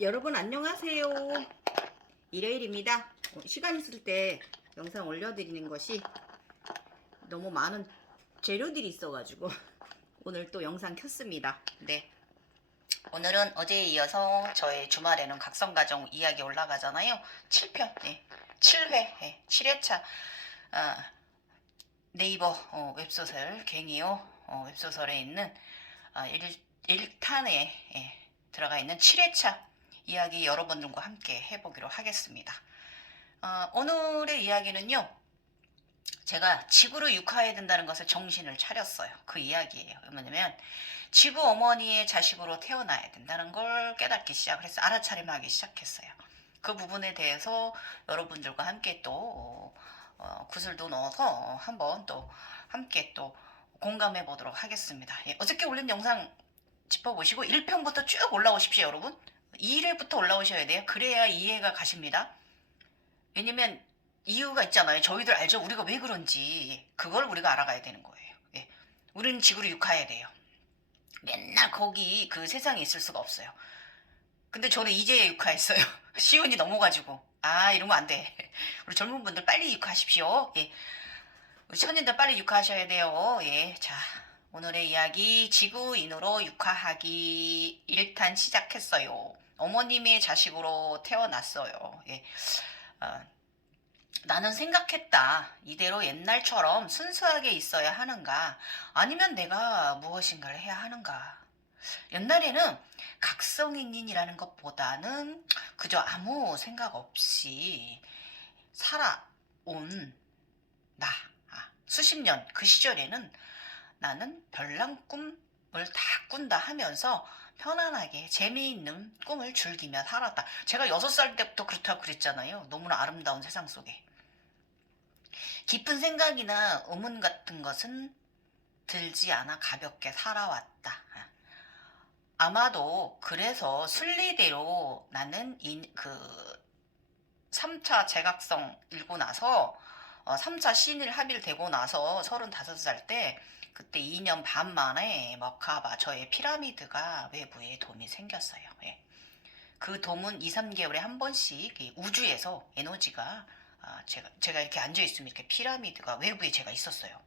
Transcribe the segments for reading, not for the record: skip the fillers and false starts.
여러분 안녕하세요. 일요일입니다. 시간 있을 때 영상 올려드리는 것이 너무 많은 재료들이 있어가지고 오늘 또 영상 켰습니다. 네. 오늘은 어제에 이어서 저의 주말에는 각성가정 이야기 올라가잖아요. 7편, 네. 7회, 네. 7회차 네이버 웹소설 갱이요 웹소설에 있는 1탄에 들어가 있는 7회차 이야기 여러분들과 함께 해보기로 하겠습니다. 오늘의 이야기는요. 제가 지구로 육화해야 된다는 것을 정신을 차렸어요. 그 이야기예요. 뭐냐면 지구 어머니의 자식으로 태어나야 된다는 걸 깨닫기 시작을 했어요. 알아차림하기 시작했어요. 그 부분에 대해서 여러분들과 함께 또 구슬도 넣어서 한번 또 함께 또 공감해 보도록 하겠습니다. 예, 어저께 올린 영상 짚어보시고 1편부터 쭉 올라오십시오, 여러분. 2회부터 올라오셔야 돼요. 그래야 이해가 가십니다. 왜냐면 이유가 있잖아요. 저희들 알죠? 우리가 왜 그런지. 그걸 우리가 알아가야 되는 거예요. 예. 우리는 지구를 육화해야 돼요. 맨날 거기 그 세상에 있을 수가 없어요. 근데 저는 이제 육화했어요. 시온이 넘어가지고. 아, 이런 거 안 돼. 우리 젊은 분들 빨리 육화하십시오. 예. 우리 천인들 빨리 육화하셔야 돼요. 예. 자, 오늘의 이야기 지구인으로 육화하기 1탄 시작했어요. 어머님의 자식으로 태어났어요. 예. 나는 생각했다. 이대로 옛날처럼 순수하게 있어야 하는가? 아니면 내가 무엇인가를 해야 하는가? 옛날에는 각성인이라는 것보다는 그저 아무 생각 없이 살아온 나. 수십 년 그 시절에는 나는 별난 꿈을 다 꾼다 하면서 편안하게 재미있는 꿈을 즐기며 살았다. 제가 6살 때부터 그렇다고 그랬잖아요. 너무나 아름다운 세상 속에. 깊은 생각이나 의문 같은 것은 들지 않아 가볍게 살아왔다. 아마도 그래서 순리대로 나는 그 3차 재각성 일고 나서 3차 신일 합일 되고 나서 35살 때 그때 2년 반 만에 머카바 저의 피라미드가 외부에 돔이 생겼어요. 예. 그 돔은 2, 3개월에 한 번씩 우주에서 에너지가 제가 이렇게 앉아있으면 이렇게 피라미드가 외부에 제가 있었어요.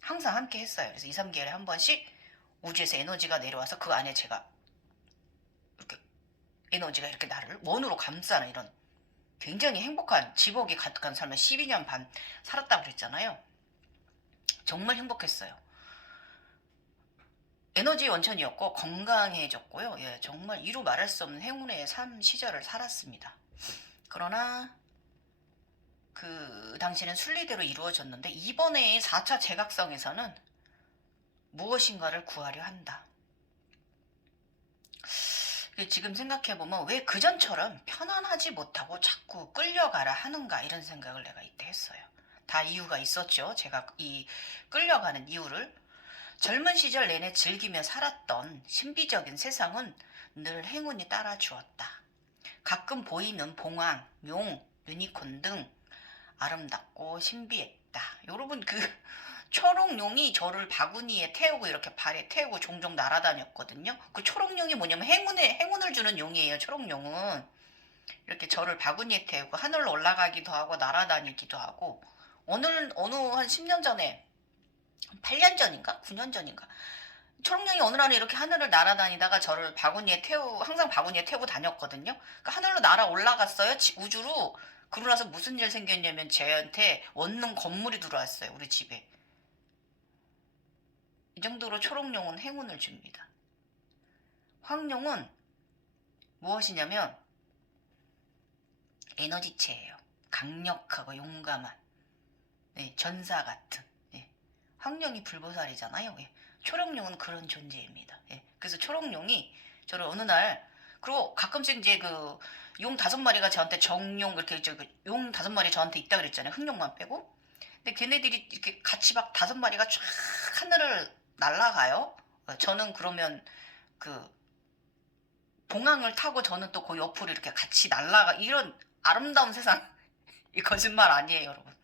항상 함께 했어요. 그래서 2, 3개월에 한 번씩 우주에서 에너지가 내려와서 그 안에 제가 이렇게 에너지가 이렇게 나를 원으로 감싸는 이런 굉장히 행복한 지복이 가득한 삶을 12년 반 살았다고 그랬잖아요. 정말 행복했어요. 에너지 원천이었고 건강해졌고요. 예, 정말 이루 말할 수 없는 행운의 삶 시절을 살았습니다. 그러나 그 당시는 순리대로 이루어졌는데 이번에 4차 재각성에서는 무엇인가를 구하려 한다. 지금 생각해보면 왜 그전처럼 편안하지 못하고 자꾸 끌려가라 하는가 이런 생각을 내가 이때 했어요. 다 이유가 있었죠. 제가 이 끌려가는 이유를 젊은 시절 내내 즐기며 살았던 신비적인 세상은 늘 행운이 따라주었다. 가끔 보이는 봉황, 용, 유니콘 등 아름답고 신비했다. 여러분 그 초록룡이 저를 바구니에 태우고 이렇게 발에 태우고 종종 날아다녔거든요. 그 초록룡이 뭐냐면 행운을 주는 용이에요. 초록룡은 이렇게 저를 바구니에 태우고 하늘로 올라가기도 하고 날아다니기도 하고 어느 한 10년 전에 8년 전인가 9년 전인가 초록룡이 어느 날에 이렇게 하늘을 날아다니다가 저를 항상 바구니에 태우고 다녔거든요. 그러니까 하늘로 날아 올라갔어요. 우주로. 그러고 나서 무슨 일 생겼냐면 저한테 원룸 건물이 들어왔어요. 우리 집에. 이 정도로 초록룡은 행운을 줍니다. 황룡은 무엇이냐면 에너지체예요. 강력하고 용감한 전사 같은 황룡이 불보살이잖아요. 초록룡은 그런 존재입니다. 그래서 초록룡이 저를 어느 날 그리고 가끔씩 이제 그 용 5마리가 저한테 정용 이렇게 용 5마리 저한테 있다 그랬잖아요. 흑룡만 빼고. 근데 걔네들이 이렇게 같이 막 5마리가 쫙 하늘을 날아가요. 저는 그러면 그 봉황을 타고 저는 또 그 옆으로 이렇게 같이 날아가 이런 아름다운 세상 이 거짓말 아니에요, 여러분.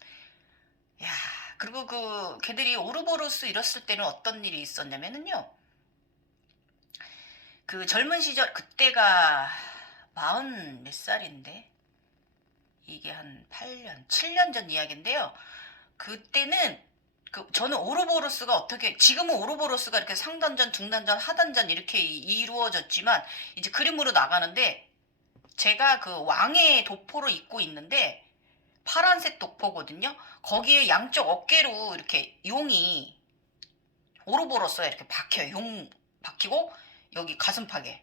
야, 그리고 그 걔들이 오르보로스 이랬을 때는 어떤 일이 있었냐면은요. 그 젊은 시절 그때가 마흔 몇 살인데 이게 한 8년, 7년 전 이야기인데요. 그때는 저는 오로보로스가 어떻게 지금은 오로보로스가 이렇게 상단전, 중단전, 하단전 이렇게 이루어졌지만 이제 그림으로 나가는데 제가 그 왕의 도포를 입고 있는데 파란색 도포거든요. 거기에 양쪽 어깨로 이렇게 용이 오로보로스가 이렇게 박혀요. 용 박히고 여기 가슴팍에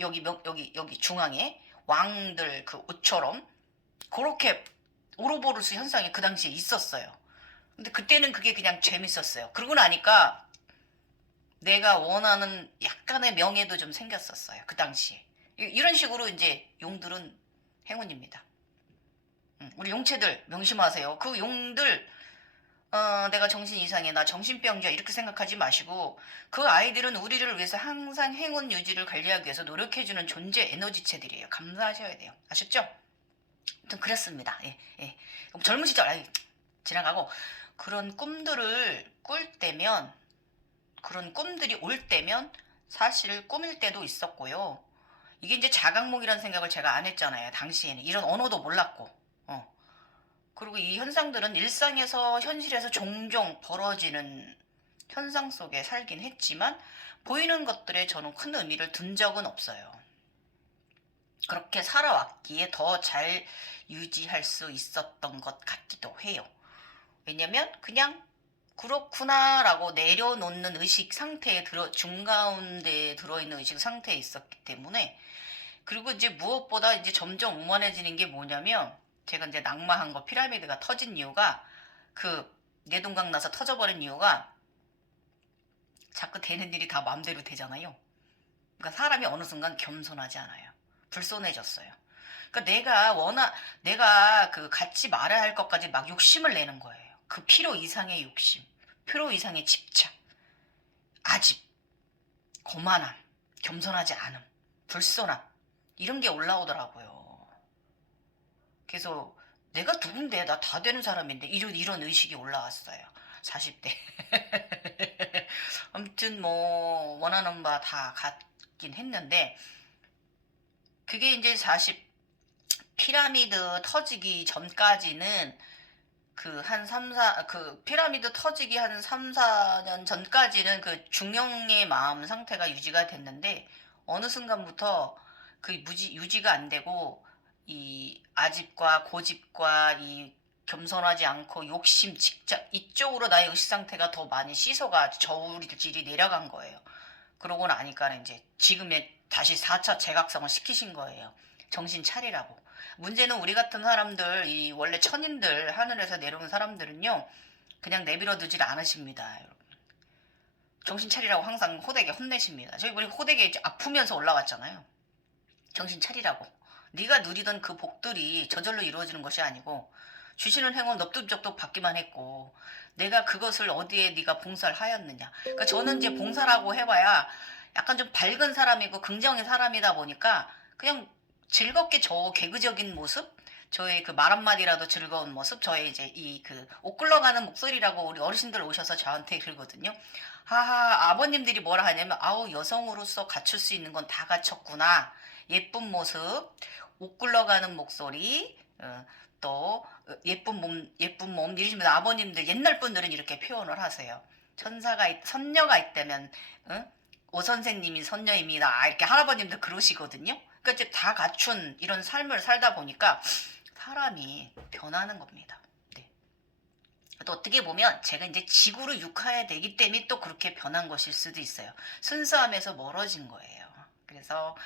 여기 중앙에 왕들 그 옷처럼 그렇게 오로보로스 현상이 그 당시에 있었어요. 근데 그때는 그게 그냥 재밌었어요. 그러고 나니까 내가 원하는 약간의 명예도 좀 생겼었어요. 그 당시에. 이런 식으로 이제 용들은 행운입니다. 우리 용체들 명심하세요. 그 용들 내가 정신 이상해, 나 정신병자 이렇게 생각하지 마시고 그 아이들은 우리를 위해서 항상 행운 유지를 관리하기 위해서 노력해주는 존재 에너지체들이에요. 감사하셔야 돼요. 아셨죠? 아무튼 그랬습니다. 예, 예. 그럼 젊은 시절 지나가고 그런 꿈들을 꿀 때면 그런 꿈들이 올 때면 사실 꿈일 때도 있었고요. 이게 이제 자각몽이라는 생각을 제가 안 했잖아요. 당시에는 이런 언어도 몰랐고. 그리고 이 현상들은 일상에서 현실에서 종종 벌어지는 현상 속에 살긴 했지만 보이는 것들에 저는 큰 의미를 둔 적은 없어요. 그렇게 살아왔기에 더 잘 유지할 수 있었던 것 같기도 해요. 왜냐면 그냥 그렇구나라고 내려놓는 의식 상태에 중가운데에 들어있는 의식 상태에 있었기 때문에 그리고 이제 무엇보다 이제 점점 오만해지는 게 뭐냐면 제가 이제 낙마한 거 피라미드가 터진 이유가 그 뇌동강 나서 터져버린 이유가 자꾸 되는 일이 다 마음대로 되잖아요. 그러니까 사람이 어느 순간 겸손하지 않아요. 불손해졌어요. 그러니까 내가 그 갖지 말아야 할 것까지 막 욕심을 내는 거예요. 그 필요 이상의 욕심, 필요 이상의 집착, 아집, 거만함, 겸손하지 않음, 불손함 이런 게 올라오더라고요. 그래서 내가 누군데 나 다 되는 사람인데 이런 의식이 올라왔어요. 40대. 아무튼 뭐 원하는 바 다 갖긴 했는데 그게 이제 피라미드 터지기 전까지는 피라미드 터지기 한 3, 4년 전까지는 그 중형의 마음 상태가 유지가 됐는데 어느 순간부터 유지가 안 되고 이 아집과 고집과 이 겸손하지 않고 욕심, 직접 이쪽으로 나의 의식 상태가 더 많이 씻어가 저울질이 내려간 거예요. 그러고 나니까 이제 지금의 다시 4차 재각성을 시키신 거예요. 정신 차리라고. 문제는 우리 같은 사람들, 이 원래 천인들, 하늘에서 내려온 사람들은요, 그냥 내버려 두질 않으십니다, 여러분. 정신 차리라고 항상 호되게 혼내십니다. 우리 호되게 아프면서 올라왔잖아요. 정신 차리라고. 네가 누리던 그 복들이 저절로 이루어지는 것이 아니고 주시는 행운 넙죽넙죽 받기만 했고 내가 그것을 어디에 네가 봉사를 하였느냐. 그러니까 저는 이제 봉사라고 해봐야 약간 좀 밝은 사람이고 긍정의 사람이다 보니까 그냥 즐겁게 개그적인 모습, 저의 그 말 한마디라도 즐거운 모습, 저의 이제 옷 굴러가는 목소리라고 우리 어르신들 오셔서 저한테 그러거든요. 하하, 아버님들이 뭐라 하냐면, 아우, 여성으로서 갖출 수 있는 건 다 갖췄구나. 예쁜 모습, 옷 굴러가는 목소리, 또 예쁜 몸 이러시면 아버님들 옛날 분들은 이렇게 표현을 하세요. 선녀가 있다면 오 선생님이 선녀입니다. 이렇게 할아버님들 그러시거든요. 그러니까 이제 다 갖춘 이런 삶을 살다 보니까 사람이 변하는 겁니다. 네. 또 어떻게 보면 제가 이제 지구로 육화해야 되기 때문에 또 그렇게 변한 것일 수도 있어요. 순수함에서 멀어진 거예요. 그래서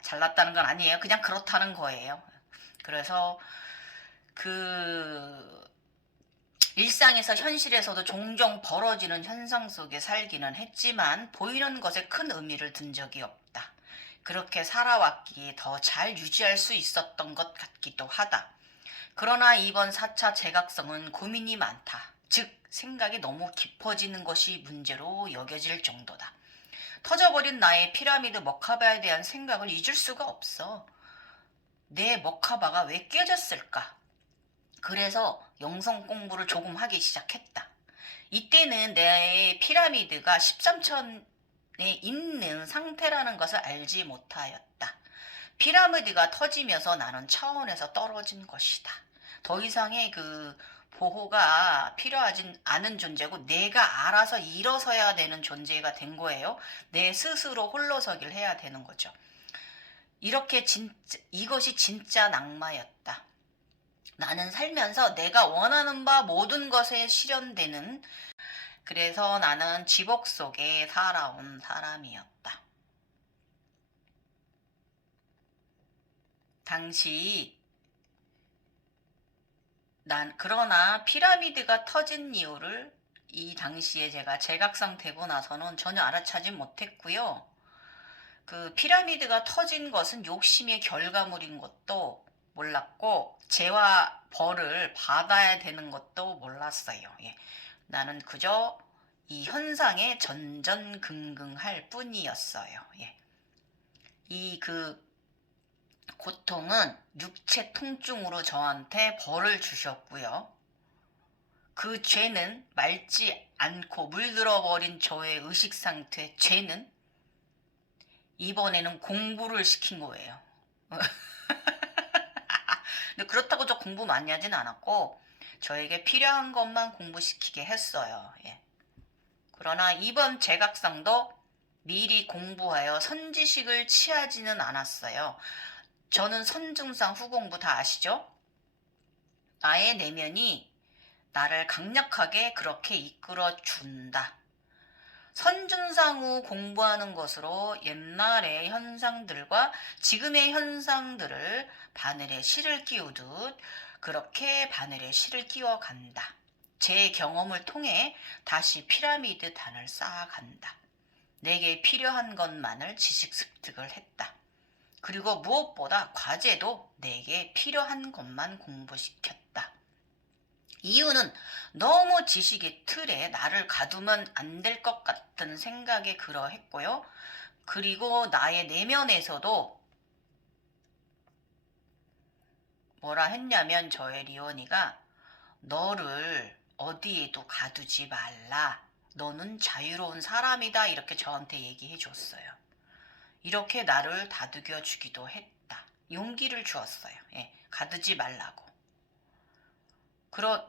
잘났다는 건 아니에요. 그냥 그렇다는 거예요. 그래서 일상에서 현실에서도 종종 벌어지는 현상 속에 살기는 했지만 보이는 것에 큰 의미를 둔 적이 없다. 그렇게 살아왔기에 더 잘 유지할 수 있었던 것 같기도 하다. 그러나 이번 4차 재각성은 고민이 많다. 즉 생각이 너무 깊어지는 것이 문제로 여겨질 정도다. 터져버린 나의 피라미드 머카바에 대한 생각을 잊을 수가 없어. 내 머카바가 왜 깨졌을까? 그래서 영성 공부를 조금 하기 시작했다. 이때는 내 피라미드가 13천에 있는 상태라는 것을 알지 못하였다. 피라미드가 터지면서 나는 차원에서 떨어진 것이다. 더 이상의 그 보호가 필요하진 않은 존재고 내가 알아서 일어서야 되는 존재가 된 거예요. 내 스스로 홀로서기를 해야 되는 거죠. 이렇게 진짜 이것이 진짜 낙마였다. 나는 살면서 내가 원하는 바 모든 것에 실현되는, 그래서 나는 지복 속에 살아온 사람이었다. 당시 그러나 피라미드가 터진 이유를 이 당시에 제가 제각성 되고 나서는 전혀 알아차지 못했고요. 그 피라미드가 터진 것은 욕심의 결과물인 것도 몰랐고 죄와 벌을 받아야 되는 것도 몰랐어요. 예. 나는 그저 이 현상에 전전긍긍할 뿐이었어요. 예. 이 고통은 육체 통증으로 저한테 벌을 주셨고요. 그 죄는 맑지 않고 물들어버린 저의 의식 상태, 죄는 이번에는 공부를 시킨 거예요. 근데 그렇다고 저 공부 많이 하진 않았고 저에게 필요한 것만 공부시키게 했어요. 예. 그러나 이번 제각상도 미리 공부하여 선지식을 취하지는 않았어요. 저는 선증상 후공부 다 아시죠? 나의 내면이 나를 강력하게 그렇게 이끌어 준다. 선준상 후 공부하는 것으로 옛날의 현상들과 지금의 현상들을 바늘에 실을 끼우듯 그렇게 바늘에 실을 끼워간다. 제 경험을 통해 다시 피라미드 단을 쌓아간다. 내게 필요한 것만을 지식 습득을 했다. 그리고 무엇보다 과제도 내게 필요한 것만 공부시켰다. 이유는 너무 지식의 틀에 나를 가두면 안 될 것 같은 생각에 그러했고요. 그리고 나의 내면에서도 뭐라 했냐면 저의 리원이가 너를 어디에도 가두지 말라. 너는 자유로운 사람이다. 이렇게 저한테 얘기해 줬어요. 이렇게 나를 다독여 주기도 했다. 용기를 주었어요. 예, 가두지 말라고.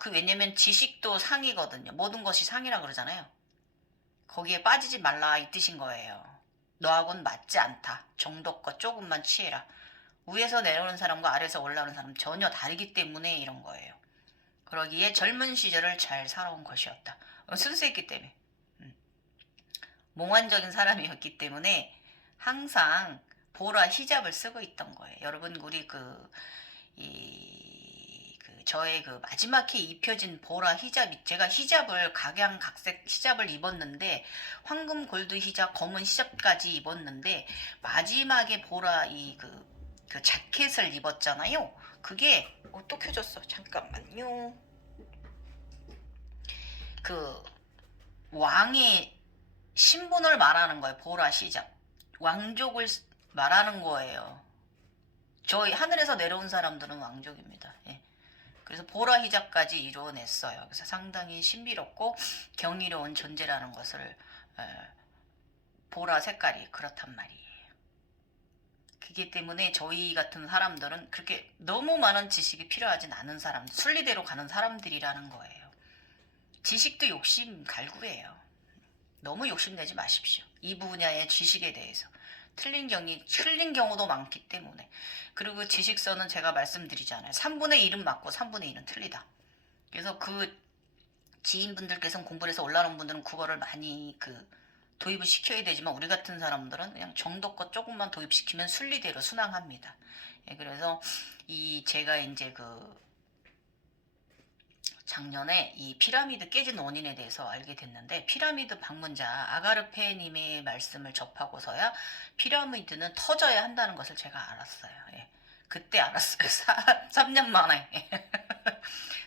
왜냐면 지식도 상이거든요. 모든 것이 상이라 그러잖아요. 거기에 빠지지 말라 이 뜻인 거예요. 너하고는 맞지 않다. 정도껏 조금만 취해라. 위에서 내려오는 사람과 아래에서 올라오는 사람 전혀 다르기 때문에 이런 거예요. 그러기에 젊은 시절을 잘 살아온 것이었다. 순수했기 때문에. 몽환적인 사람이었기 때문에 항상 보라 히잡을 쓰고 있던 거예요. 여러분 우리 저의 그 마지막에 입혀진 보라 히잡이, 제가 히잡을 각양각색 히잡을 입었는데 황금 골드 히잡, 검은 히잡까지 입었는데 마지막에 보라 그 자켓을 입었잖아요. 그게 또 켜졌어. 잠깐만요. 그 왕의 신분을 말하는 거예요. 보라 히잡. 왕족을 말하는 거예요. 저희 하늘에서 내려온 사람들은 왕족입니다. 예. 그래서 보라 히잡까지 이루어냈어요. 그래서 상당히 신비롭고 경이로운 존재라는 것을 보라 색깔이 그렇단 말이에요. 그렇기 때문에 저희 같은 사람들은 그렇게 너무 많은 지식이 필요하진 않은 사람, 순리대로 가는 사람들이라는 거예요. 지식도 욕심 갈구예요. 너무 욕심내지 마십시오. 이 분야의 지식에 대해서. 틀린 경우도 많기 때문에. 그리고 지식서는 제가 말씀드리잖아요. 3분의 1은 맞고 3분의 1은 틀리다. 그래서 그 지인분들께서는 공부를 해서 올라오는 분들은 국어를 많이 도입을 시켜야 되지만 우리 같은 사람들은 그냥 정도껏 조금만 도입시키면 순리대로 순항합니다. 예, 그래서 제가 이제 작년에 이 피라미드 깨진 원인에 대해서 알게 됐는데 피라미드 방문자 아가르페님의 말씀을 접하고서야 피라미드는 터져야 한다는 것을 제가 알았어요. 예. 그때 알았어요. 3년 만에.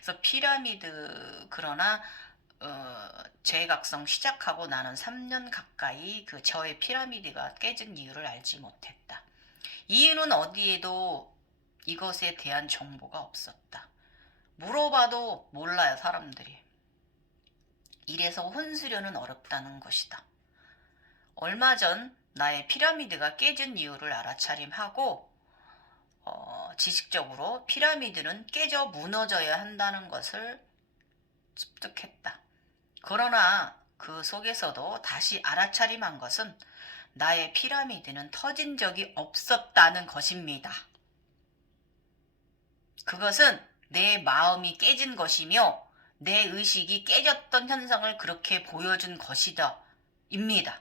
그래서 피라미드 그러나 재각성 시작하고 나는 3년 가까이 저의 피라미드가 깨진 이유를 알지 못했다. 이유는 어디에도 이것에 대한 정보가 없었다. 물어봐도 몰라요, 사람들이. 이래서 혼수려는 어렵다는 것이다. 얼마 전 나의 피라미드가 깨진 이유를 알아차림하고 지식적으로 피라미드는 깨져 무너져야 한다는 것을 습득했다. 그러나 그 속에서도 다시 알아차림한 것은 나의 피라미드는 터진 적이 없었다는 것입니다. 그것은 내 마음이 깨진 것이며 내 의식이 깨졌던 현상을 그렇게 보여준 것이다. 입니다.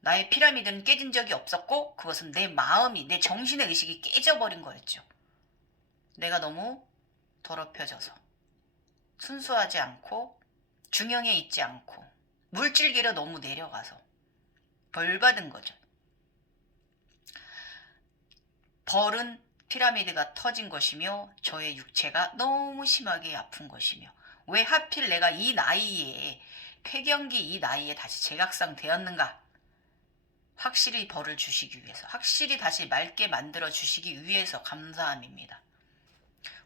나의 피라미드는 깨진 적이 없었고 그것은 내 마음이, 내 정신의 의식이 깨져버린 거였죠. 내가 너무 더럽혀져서 순수하지 않고 중형에 있지 않고 물질계로 너무 내려가서 벌 받은 거죠. 벌은 피라미드가 터진 것이며 저의 육체가 너무 심하게 아픈 것이며 왜 하필 내가 이 나이에 폐경기 이 나이에 다시 제각상 되었는가? 확실히 벌을 주시기 위해서, 확실히 다시 맑게 만들어 주시기 위해서 감사함입니다.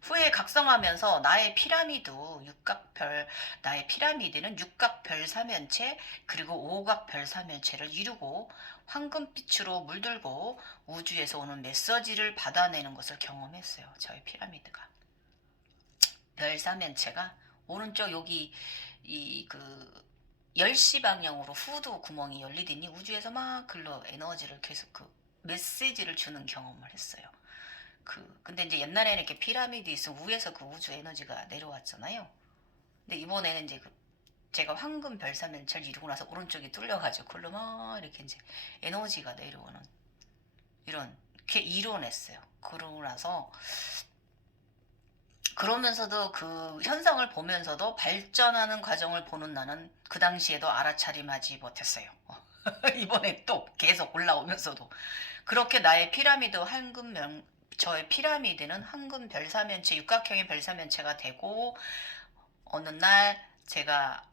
후에 각성하면서 나의 피라미드는 육각별 사면체 그리고 오각별 사면체를 이루고 황금빛으로 물들고 우주에서 오는 메시지를 받아내는 것을 경험했어요. 저의 피라미드가. 별 사면체가 오른쪽 여기 이 10시 방향으로 후드 구멍이 열리더니 우주에서 막 글로 에너지를 계속 메시지를 주는 경험을 했어요. 근데 이제 옛날에는 이렇게 피라미드 있으면 위에서 그 우주 에너지가 내려왔잖아요. 근데 이번에는 이제 제가 황금 별사면체를 이루고 나서 오른쪽이 뚫려가지고 글로 막 이렇게 이제 에너지가 내려오는 이렇게 이뤄냈어요. 그러고 나서 그러면서도 그 현상을 보면서도 발전하는 과정을 보는 나는 그 당시에도 알아차림하지 못했어요. 이번에 또 계속 올라오면서도 그렇게 나의 저의 피라미드는 황금 별사면체, 육각형의 별사면체가 되고 어느 날 제가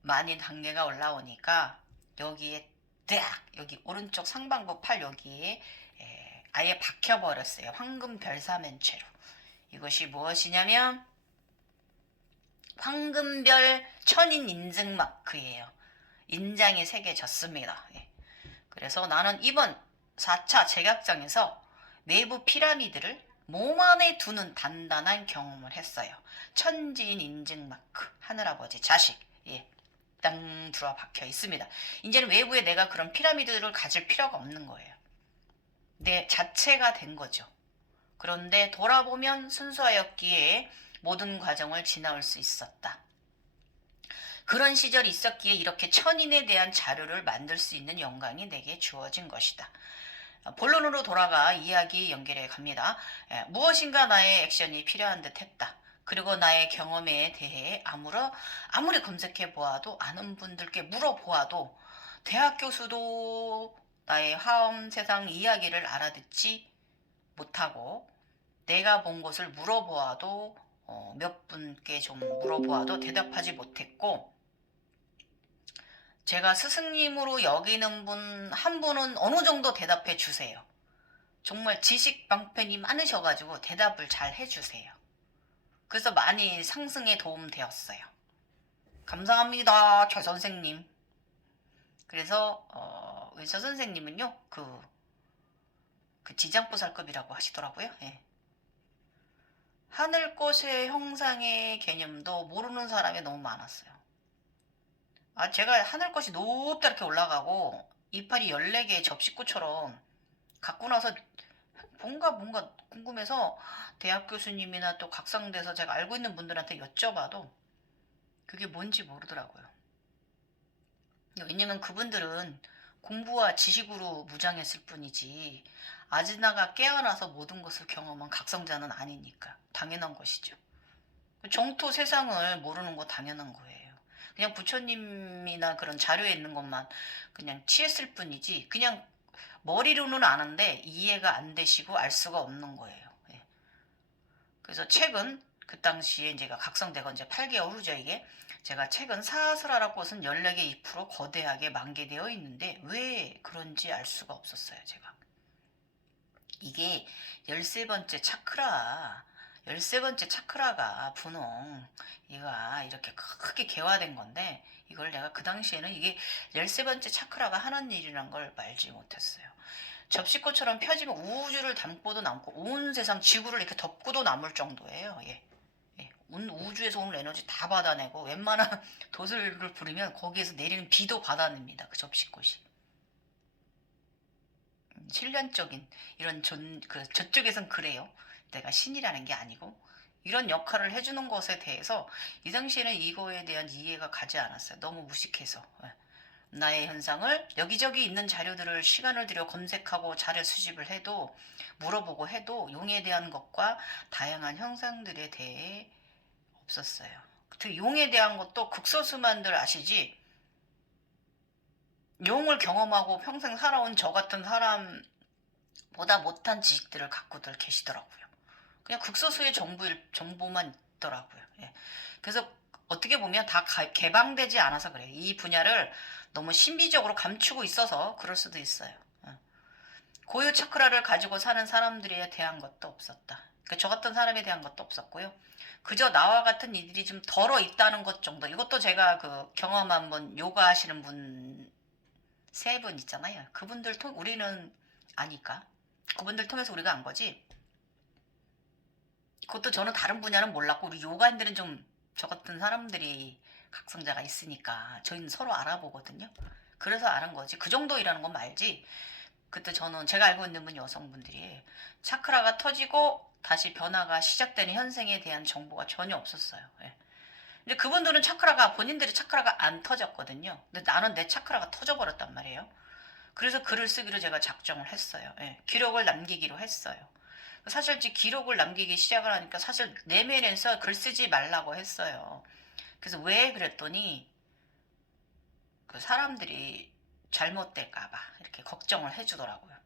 많이 단계가 올라오니까 여기에 딱 여기 오른쪽 상반부 팔 여기에 아예 박혀버렸어요. 황금 별사면체로. 이것이 무엇이냐면 황금별 천인 인증 마크예요. 인장이 새겨졌습니다. 그래서 나는 이번 4차 제각장에서 내부 피라미드를 몸 안에 두는 단단한 경험을 했어요. 천지인 인증 마크, 하늘아버지 자식, 땅 들어박혀 있습니다. 이제는 외부에 내가 그런 피라미드를 가질 필요가 없는 거예요. 내 자체가 된 거죠. 그런데 돌아보면 순수하였기에 모든 과정을 지나올 수 있었다. 그런 시절이 있었기에 이렇게 천인에 대한 자료를 만들 수 있는 영광이 내게 주어진 것이다. 본론으로 돌아가 이야기 연결해 갑니다. 무엇인가 나의 액션이 필요한 듯 했다. 그리고 나의 경험에 대해 아무리 검색해 보아도 아는 분들께 물어보아도 대학 교수도 나의 화엄 세상 이야기를 알아듣지 못하고 내가 본 것을 물어보아도 몇 분께 좀 물어보아도 대답하지 못했고 제가 스승님으로 여기는 분 한 분은 어느 정도 대답해 주세요. 정말 지식 방편이 많으셔가지고 대답을 잘 해주세요. 그래서 많이 상승에 도움되었어요. 감사합니다, 최 선생님. 그래서 우리 최 선생님은요, 그 지장보살급이라고 하시더라고요. 예. 하늘꽃의 형상의 개념도 모르는 사람이 너무 많았어요. 제가 하늘꽃이 높다 이렇게 올라가고 이파리 14개의 접시꽃처럼 갖고 나서 뭔가 궁금해서 대학 교수님이나 또 각성돼서 제가 알고 있는 분들한테 여쭤봐도 그게 뭔지 모르더라고요. 왜냐면 그분들은 공부와 지식으로 무장했을 뿐이지 아지나가 깨어나서 모든 것을 경험한 각성자는 아니니까 당연한 것이죠. 정토 세상을 모르는 거 당연한 거예요. 그냥 부처님이나 그런 자료에 있는 것만 그냥 취했을 뿐이지 그냥 머리로는 아는데 이해가 안 되시고 알 수가 없는 거예요. 예. 그래서 최근 그 당시에 제가 각성되고 이제 8개월 후죠 이게. 제가 최근 사스라라 꽃은 14개 2% 거대하게 만개되어 있는데 왜 그런지 알 수가 없었어요 제가. 이게 13번째 차크라 13번째 차크라가 분홍 얘가 이렇게 크게 개화된 건데 이걸 내가 그 당시에는 이게 13번째 차크라가 하는 일이란 걸 알지 못했어요. 접시꽃처럼 펴지면 우주를 담고도 남고 온 세상 지구를 이렇게 덮고도 남을 정도예요. 예. 예. 온 우주에서 오는 에너지 다 받아내고 웬만한 도술을 부리면 거기에서 내리는 비도 받아냅니다. 그 접시꽃이. 신련적인 이런 저쪽에선 그래요. 내가 신이라는 게 아니고 이런 역할을 해주는 것에 대해서 이 당시에는 이거에 대한 이해가 가지 않았어요. 너무 무식해서. 예. 나의 현상을 여기저기 있는 자료들을 시간을 들여 검색하고 자료 수집을 해도 물어보고 해도 용에 대한 것과 다양한 형상들에 대해 없었어요. 그 용에 대한 것도 극소수만들 아시지 용을 경험하고 평생 살아온 저 같은 사람보다 못한 지식들을 갖고들 계시더라고요. 그냥 극소수의 정보만 있더라고요. 예. 그래서 어떻게 보면 다 개방되지 않아서 그래요. 이 분야를 너무 신비적으로 감추고 있어서 그럴 수도 있어요. 고유 차크라를 가지고 사는 사람들에 대한 것도 없었다. 저 같은 사람에 대한 것도 없었고요. 그저 나와 같은 이들이 좀 덜어 있다는 것 정도. 이것도 제가 그 경험한 분, 요가 하시는 분, 세 분 있잖아요. 그분들 우리는 아니까. 그분들 통해서 우리가 안 거지. 그것도 저는 다른 분야는 몰랐고, 우리 요가인들은 좀 저 같은 사람들이 각성자가 있으니까 저희는 서로 알아보거든요. 그래서 아는 거지. 그 정도이라는 건 말지. 그때 저는 제가 알고 있는 분 여성분들이 차크라가 터지고 다시 변화가 시작되는 현생에 대한 정보가 전혀 없었어요. 예. 근데 그분들은 본인들의 차크라가 안 터졌거든요. 근데 나는 내 차크라가 터져버렸단 말이에요. 그래서 글을 쓰기로 제가 작정을 했어요. 예. 기록을 남기기로 했어요. 사실 기록을 남기기 시작을 하니까 사실 내면에서 글 쓰지 말라고 했어요. 그래서 왜 그랬더니 그 사람들이 잘못될까봐 이렇게 걱정을 해주더라고요.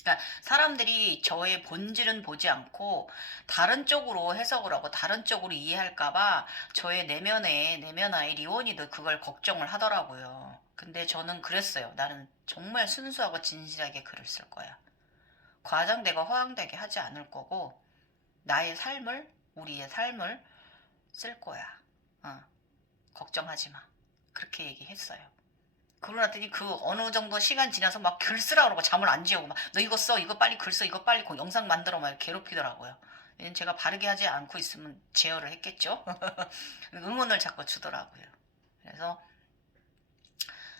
그러니까 사람들이 저의 본질은 보지 않고 다른 쪽으로 해석을 하고 다른 쪽으로 이해할까봐 저의 내면의 리원이도 그걸 걱정을 하더라고요. 근데 저는 그랬어요. 나는 정말 순수하고 진실하게 글을 쓸 거야. 과장되고 허황되게 하지 않을 거고 나의 삶을 우리의 삶을 쓸 거야. 걱정하지 마. 그렇게 얘기했어요. 그러고 났더니 그 어느 정도 시간 지나서 막 글 쓰라 그러고 잠을 안 재우고 막 너 이거 써 이거 빨리 글 써 이거 빨리 영상 만들어 막 괴롭히더라고요. 제가 바르게 하지 않고 있으면 제어를 했겠죠. 응원을 자꾸 주더라고요. 그래서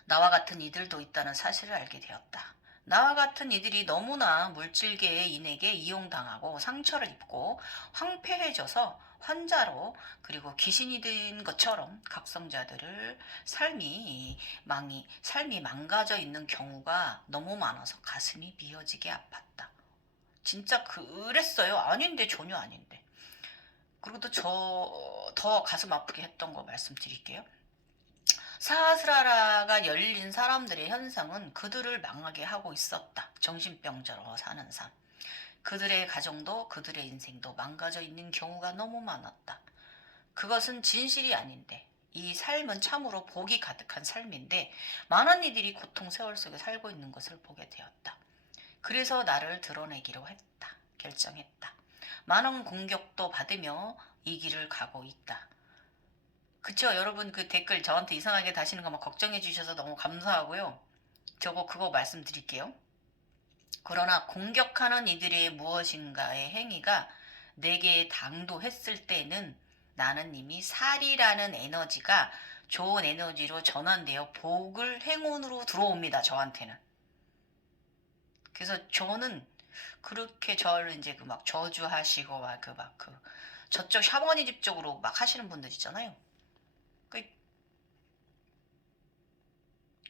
나와 같은 이들도 있다는 사실을 알게 되었다. 나와 같은 이들이 너무나 물질계의 인에게 이용당하고 상처를 입고 황폐해져서 환자로 그리고 귀신이 된 것처럼 각성자들을 삶이 망가져 있는 경우가 너무 많아서 가슴이 미어지게 아팠다. 진짜 그랬어요. 아닌데 전혀 아닌데. 그리고 또 더 가슴 아프게 했던 거 말씀드릴게요. 사스라라가 열린 사람들의 현상은 그들을 망하게 하고 있었다. 정신병자로 사는 삶. 그들의 가정도 그들의 인생도 망가져 있는 경우가 너무 많았다. 그것은 진실이 아닌데 이 삶은 참으로 복이 가득한 삶인데 많은 이들이 고통 세월 속에 살고 있는 것을 보게 되었다. 그래서 나를 드러내기로 했다. 결정했다. 많은 공격도 받으며 이 길을 가고 있다. 그쵸, 여러분 그 댓글 저한테 이상하게 다시는 거 막 걱정해 주셔서 너무 감사하고요. 그거 말씀드릴게요. 그러나 공격하는 이들의 무엇인가의 행위가 내게 당도했을 때는 나는 이미 살이라는 에너지가 좋은 에너지로 전환되어 복을 행운으로 들어옵니다. 저한테는. 그래서 저는 그렇게 저를 이제 그 막 저주하시고 저쪽 샤머니즘 쪽으로 막 하시는 분들 있잖아요.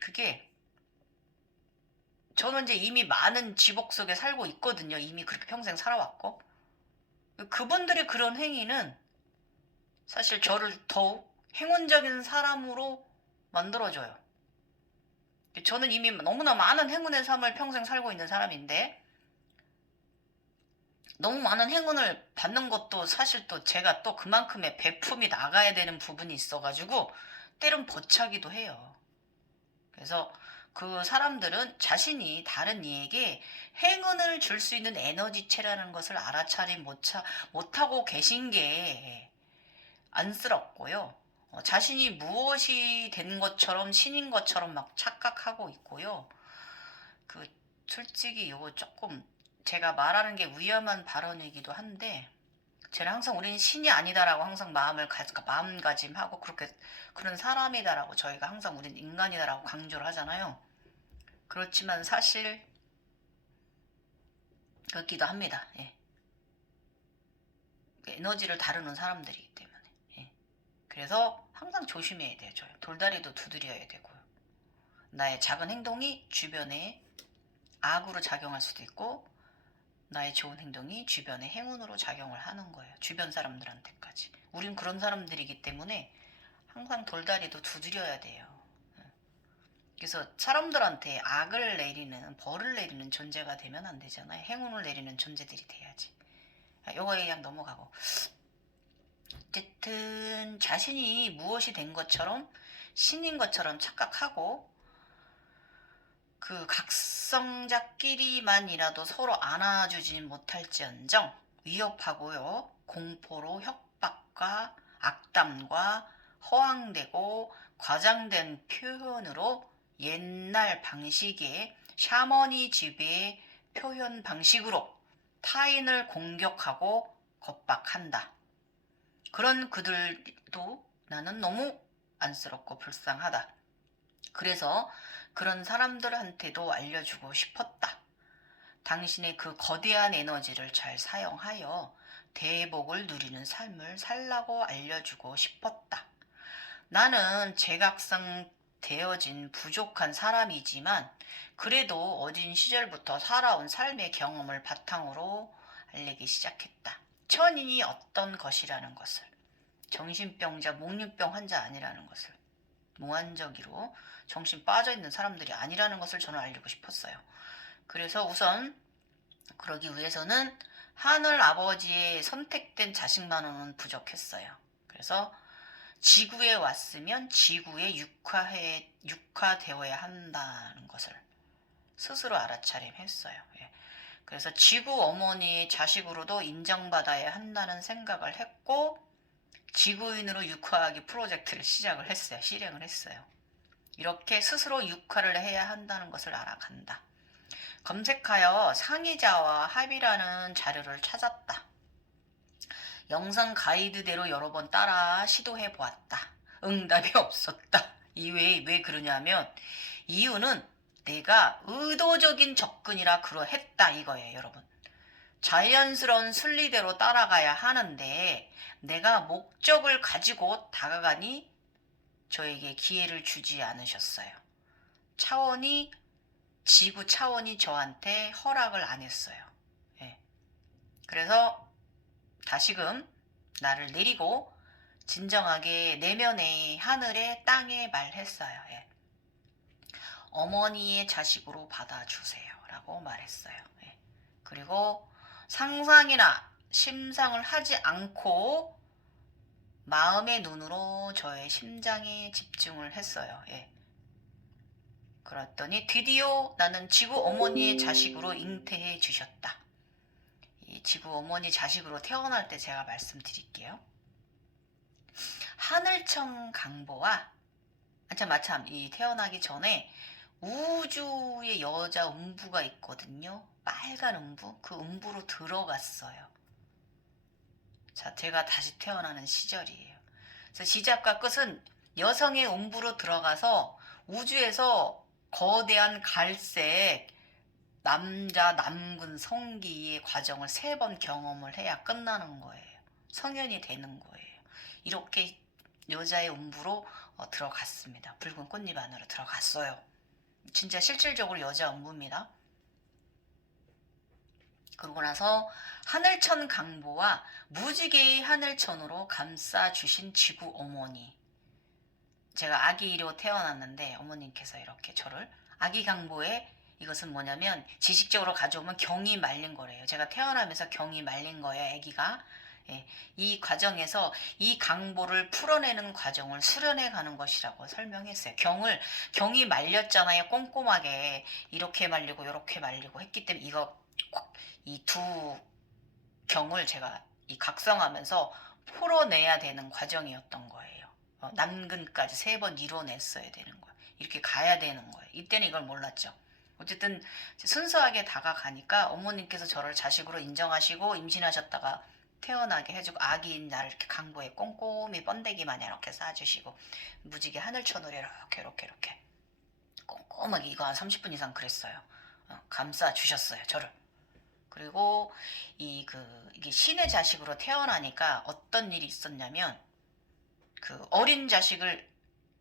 그게 저는 이제 이미 많은 지복 속에 살고 있거든요. 이미 그렇게 평생 살아왔고. 그분들의 그런 행위는 사실 저를 더욱 행운적인 사람으로 만들어줘요. 저는 이미 너무나 많은 행운의 삶을 평생 살고 있는 사람인데 너무 많은 행운을 받는 것도 사실 또 제가 또 그만큼의 배품이 나가야 되는 부분이 있어가지고 때론 벅차기도 해요. 그래서 그 사람들은 자신이 다른 이에게 행운을 줄 수 있는 에너지체라는 것을 알아차리 못하고 계신 게 안쓰럽고요. 자신이 무엇이 된 것처럼 신인 것처럼 막 착각하고 있고요. 그 솔직히 요거 조금 제가 말하는 게 위험한 발언이기도 한데, 저는 항상 우리는 신이 아니다라고 항상 마음가짐하고 그렇게 그런 사람이다라고, 저희가 항상 우리는 인간이다라고 강조를 하잖아요. 그렇지만 사실 그렇기도 합니다. 예. 에너지를 다루는 사람들이기 때문에. 예. 그래서 항상 조심해야 돼요. 저희 돌다리도 두드려야 되고요. 나의 작은 행동이 주변에 악으로 작용할 수도 있고, 나의 좋은 행동이 주변의 행운으로 작용을 하는 거예요. 주변 사람들한테까지. 우린 그런 사람들이기 때문에 항상 돌다리도 두드려야 돼요. 그래서 사람들한테 악을 내리는, 벌을 내리는 존재가 되면 안 되잖아요. 행운을 내리는 존재들이 돼야지. 요거에 그냥 넘어가고. 어쨌든 자신이 무엇이 된 것처럼, 신인 것처럼 착각하고, 그 각성자끼리만이라도 서로 안아주지 못할지언정 위협하고요, 공포로 협박과 악담과 허황되고 과장된 표현으로 옛날 방식의 샤머니즘의 표현 방식으로 타인을 공격하고 겁박한다. 그런 그들도 나는 너무 안쓰럽고 불쌍하다. 그래서 그런 사람들한테도 알려주고 싶었다. 당신의 그 거대한 에너지를 잘 사용하여 대복을 누리는 삶을 살라고 알려주고 싶었다. 나는 제각성 되어진 부족한 사람이지만 그래도 어린 시절부터 살아온 삶의 경험을 바탕으로 알리기 시작했다. 천인이 어떤 것이라는 것을, 정신병자, 목류병 환자 아니라는 것을, 무한정의로 정신 빠져있는 사람들이 아니라는 것을 저는 알리고 싶었어요. 그래서 우선 그러기 위해서는 하늘 아버지의 선택된 자식만으로는 부족했어요. 그래서 지구에 왔으면 지구에 육화되어야 한다는 것을 스스로 알아차림했어요. 예. 그래서 지구 어머니의 자식으로도 인정받아야 한다는 생각을 했고, 지구인으로 육화하기 프로젝트를 시작을 했어요. 실행을 했어요. 이렇게 스스로 육화를 해야 한다는 것을 알아간다. 검색하여 상의자와 합의라는 자료를 찾았다. 영상 가이드대로 여러 번 따라 시도해 보았다. 응답이 없었다. 왜 그러냐면, 이유는 내가 의도적인 접근이라 그러했다 이거예요, 여러분. 자연스러운 순리대로 따라가야 하는데 내가 목적을 가지고 다가가니 저에게 기회를 주지 않으셨어요. 지구 차원이 저한테 허락을 안 했어요. 예. 그래서 다시금 나를 내리고 진정하게 내면의 하늘에 땅에 말했어요. 예. 어머니의 자식으로 받아주세요 라고 말했어요. 예. 그리고 상상이나 심상을 하지 않고 마음의 눈으로 저의 심장에 집중을 했어요. 예. 그랬더니 드디어 나는 지구 어머니의 자식으로 잉태해 주셨다. 이 지구 어머니 자식으로 태어날 때 제가 말씀드릴게요. 하늘청 강보와 마참 이 태어나기 전에 우주의 여자 음부가 있거든요. 빨간 음부. 그 음부로 들어갔어요. 자, 제가 다시 태어나는 시절이에요. 그래서 시작과 끝은 여성의 음부로 들어가서 우주에서 거대한 갈색 남자 남근 성기의 과정을 3번 경험을 해야 끝나는 거예요. 성현이 되는 거예요. 이렇게 여자의 음부로 들어갔습니다. 붉은 꽃잎 안으로 들어갔어요. 진짜 실질적으로 여자 음부입니다. 그러고 나서 하늘천 강보와 무지개의 하늘천으로 감싸주신 지구 어머니. 제가 아기로 태어났는데 어머님께서 이렇게 저를 아기 강보에, 이것은 뭐냐면 지식적으로 가져오면 경이 말린 거래요. 제가 태어나면서 경이 말린 거예요, 아기가. 예, 이 과정에서 이 강보를 풀어내는 과정을 수련해 가는 것이라고 설명했어요. 경이 말렸잖아요. 꼼꼼하게 이렇게 말리고 이렇게 말리고 했기 때문에 이 두 경을 제가 이 각성하면서 풀어내야 되는 과정이었던 거예요. 남근까지 3번 이뤄냈어야 되는 거예요. 이렇게 가야 되는 거예요. 이때는 이걸 몰랐죠. 어쨌든 순수하게 다가가니까 어머님께서 저를 자식으로 인정하시고 임신하셨다가 태어나게 해주고 아기인 나를 이렇게 강보에 꼼꼼히 번데기 마냥 이렇게 싸주시고 무지개 하늘천으로 이렇게 꼼꼼하게 이거 한 30분 이상 그랬어요. 감싸 주셨어요 저를. 그리고 이게 신의 자식으로 태어나니까 어떤 일이 있었냐면 그 어린 자식을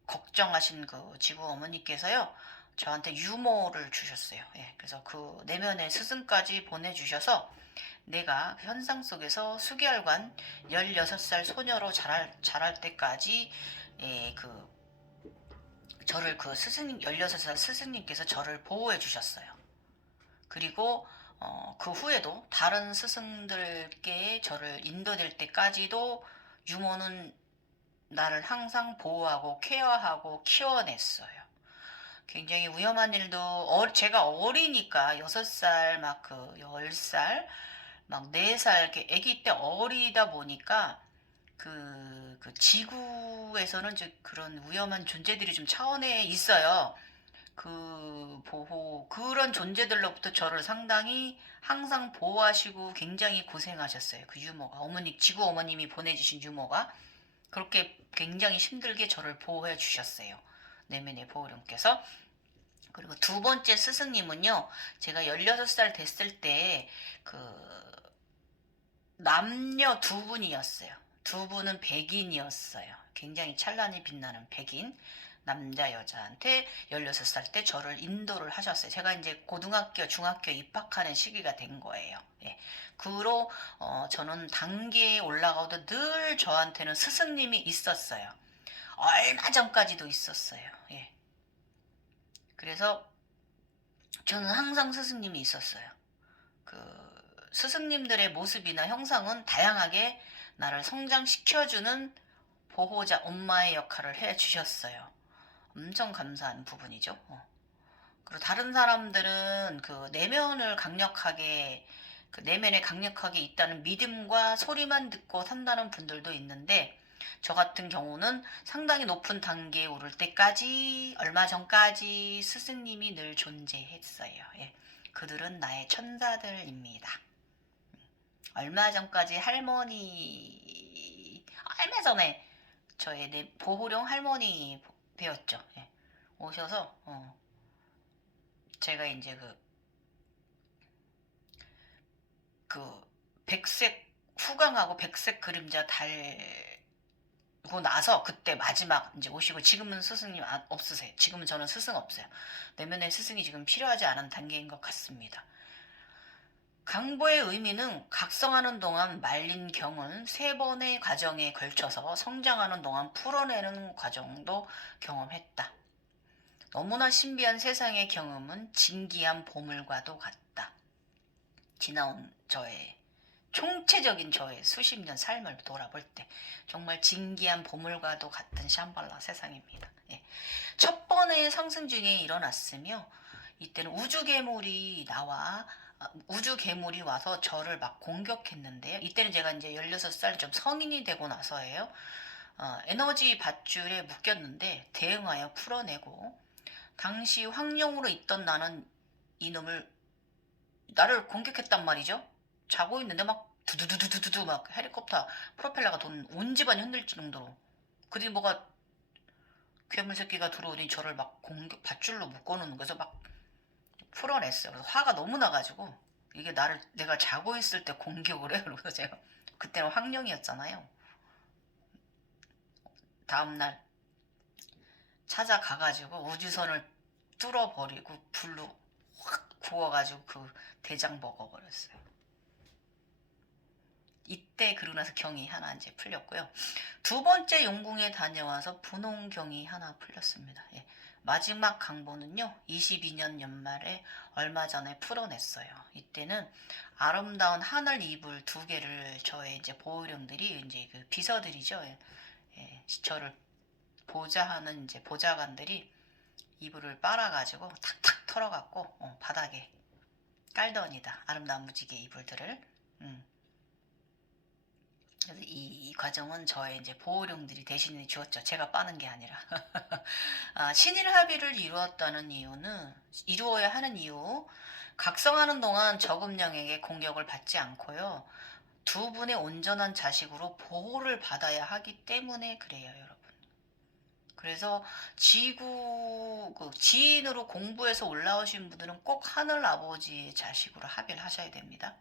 걱정하신 그 지구 어머니께서요 저한테 유모를 주셨어요. 예, 그래서 그 내면의 스승까지 보내주셔서 내가 그 현상 속에서 수개월간 16살 소녀로 자랄 때까지 예, 저를 그 스승님 16살 스승님께서 저를 보호해 주셨어요. 그리고 그 후에도 다른 스승들께 저를 인도될 때까지도 유모는 나를 항상 보호하고 케어하고 키워냈어요. 굉장히 위험한 일도 제가 어리니까 6살 막 그 10살 막 4살 이렇게 아기 때 어리다 보니까 그 지구에서는 그런 위험한 존재들이 좀 차원에 있어요. 그런 존재들로부터 저를 상당히 항상 보호하시고 굉장히 고생하셨어요. 그 유모가 지구 어머님이 보내주신 유모가 그렇게 굉장히 힘들게 저를 보호해 주셨어요. 내면의 보호령께서. 그리고 두 번째 스승님은요, 제가 16살 됐을 때, 남녀 두 분이었어요. 두 분은 백인이었어요. 굉장히 찬란히 빛나는 백인. 남자, 여자한테 16살 때 저를 인도를 하셨어요. 제가 이제 고등학교, 중학교 입학하는 시기가 된 거예요. 예. 저는 단계에 올라가도 늘 저한테는 스승님이 있었어요. 얼마 전까지도 있었어요. 예. 그래서 저는 항상 스승님이 있었어요. 스승님들의 모습이나 형상은 다양하게 나를 성장시켜주는 보호자 엄마의 역할을 해주셨어요. 엄청 감사한 부분이죠. 그리고 다른 사람들은 내면에 강력하게 있다는 믿음과 소리만 듣고 산다는 분들도 있는데, 저 같은 경우는 상당히 높은 단계에 오를 때까지, 얼마 전까지 스승님이 늘 존재했어요. 예. 그들은 나의 천사들입니다. 얼마 전까지 얼마 전에 저의 보호령 할머니 배웠죠. 예. 오셔서, 제가 이제 백색, 후광하고 백색 그림자 달고 나서 그때 마지막 이제 오시고 지금은 스승님 없으세요. 지금은 저는 스승 없어요. 내면의 스승이 지금 필요하지 않은 단계인 것 같습니다. 강보의 의미는 각성하는 동안 말린 경은 3번의 과정에 걸쳐서 성장하는 동안 풀어내는 과정도 경험했다. 너무나 신비한 세상의 경험은 진기한 보물과도 같다. 지나온 총체적인 저의 수십 년 삶을 돌아볼 때 정말 진기한 보물과도 같은 샴발라 세상입니다. 예. 첫 번의 상승 중에 일어났으며 이때는 우주 괴물이 와서 저를 막 공격했는데요. 이때는 제가 이제 16살 좀 성인이 되고 나서예요. 에너지 밧줄에 묶였는데 대응하여 풀어내고 당시 황룡으로 있던 나는 나를 공격했단 말이죠. 자고 있는데 막 두두두두두두 막 헬리콥터 프로펠러가 온 집안이 흔들 정도로 그뒤 뭐가 괴물 새끼가 들어오니 저를 막 밧줄로 묶어놓는 거죠. 막 풀어냈어요. 그래서 화가 너무 나가지고 이게 내가 자고 있을 때 공격을 해요. 그래서 제가 그때는 황룡이었잖아요. 다음날 찾아가가지고 우주선을 뚫어버리고 불로 확 구워가지고 그 대장 먹어버렸어요. 이때 그러고 나서 경이 하나 이제 풀렸고요. 두 번째 용궁에 다녀와서 분홍경이 하나 풀렸습니다. 예. 마지막 강보는요, 22년 연말에 얼마 전에 풀어냈어요. 이때는 아름다운 하늘 이불 2개를 저의 이제 보호령들이 이제 그 비서들이죠. 예. 저를 보좌하는 이제 보좌관들이 이불을 빨아가지고 탁탁 털어갖고 바닥에 깔더니다. 아름다운 무지개 이불들을. 그래서 이 과정은 저의 이제 보호령들이 대신해 주었죠. 제가 빠는 게 아니라. 신일 합의를 이루어야 하는 이유, 각성하는 동안 저금령에게 공격을 받지 않고요. 두 분의 온전한 자식으로 보호를 받아야 하기 때문에 그래요, 여러분. 그래서 지인으로 공부해서 올라오신 분들은 꼭 하늘 아버지의 자식으로 합의를 하셔야 됩니다.